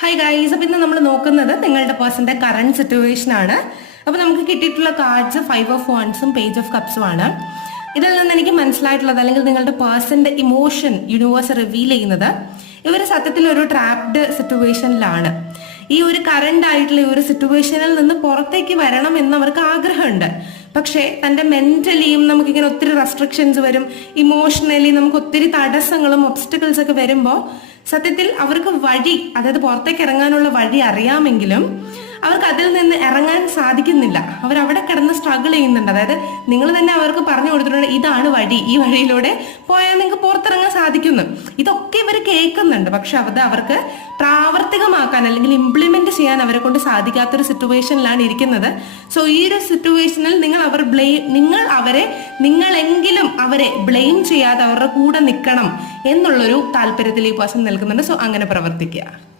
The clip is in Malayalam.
ഹായ് ഗൈസ്, അപ്പൊ ഇന്ന് നമ്മൾ നോക്കുന്നത് നിങ്ങളുടെ പേഴ്സന്റെ കറന്റ് സിറ്റുവേഷൻ ആണ്. അപ്പൊ നമുക്ക് കിട്ടിയിട്ടുള്ള കാർഡ്സ് 5 ഓഫ് വാൻഡ്സും പേജ് ഓഫ് കപ്സും ആണ്. ഇതിൽ നിന്ന് എനിക്ക് മനസ്സിലായിട്ടുള്ളത്, അല്ലെങ്കിൽ നിങ്ങളുടെ പേഴ്സന്റെ ഇമോഷൻ യൂണിവേഴ്സ് റിവീൽ ചെയ്യുന്നത്, ഇവർ സത്യത്തിൽ ഒരു ട്രാപ്ഡ് സിറ്റുവേഷനിലാണ്. ഈ ഒരു കറന്റ് ആയിട്ടുള്ള ഈ ഒരു സിറ്റുവേഷനിൽ നിന്ന് പുറത്തേക്ക് വരണം എന്ന് അവർക്ക് ആഗ്രഹമുണ്ട്. പക്ഷേ തന്റെ മെന്റലിയും നമുക്കിങ്ങനെ ഒത്തിരി റെസ്ട്രിക്ഷൻസ് വരും, ഇമോഷണലി നമുക്ക് ഒത്തിരി തടസ്സങ്ങളും ഒബ്സ്റ്റക്കിൾസ് ഒക്കെ വരുമ്പോൾ സത്യത്തിൽ അവർക്ക് വഴി, അതായത് പുറത്തേക്ക് ഇറങ്ങാനുള്ള വഴി അറിയാമെങ്കിലും അവർക്ക് അതിൽ നിന്ന് ഇറങ്ങാൻ സാധിക്കുന്നില്ല. അവരവിടെ കിടന്ന് സ്ട്രഗിൾ ചെയ്യുന്നുണ്ട്. അതായത് നിങ്ങൾ തന്നെ അവർക്ക് പറഞ്ഞു കൊടുത്തിട്ടുണ്ട്, ഇതാണ് വഴി, ഈ വഴിയിലൂടെ പോയാൽ നിങ്ങൾക്ക് പുറത്തിറങ്ങാൻ സാധിക്കുന്നു. ഇതൊക്കെ ഇവർ കേൾക്കുന്നുണ്ട്. പക്ഷെ അത് അവർക്ക് പ്രാവർത്തികമാക്കാൻ അല്ലെങ്കിൽ ഇംപ്ലിമെന്റ് ചെയ്യാൻ അവരെ കൊണ്ട് സാധിക്കാത്തൊരു സിറ്റുവേഷനിലാണ് ഇരിക്കുന്നത്. സോ ഈ ഒരു സിറ്റുവേഷനിൽ നിങ്ങളെങ്കിലും അവരെ ബ്ലെയിം ചെയ്യാതെ അവരുടെ കൂടെ നിൽക്കണം എന്നുള്ളൊരു താല്പര്യത്തിൽ ഈ പേഴ്സൺ നിൽക്കുന്നുണ്ട്. സോ അങ്ങനെ പ്രവർത്തിക്കുക.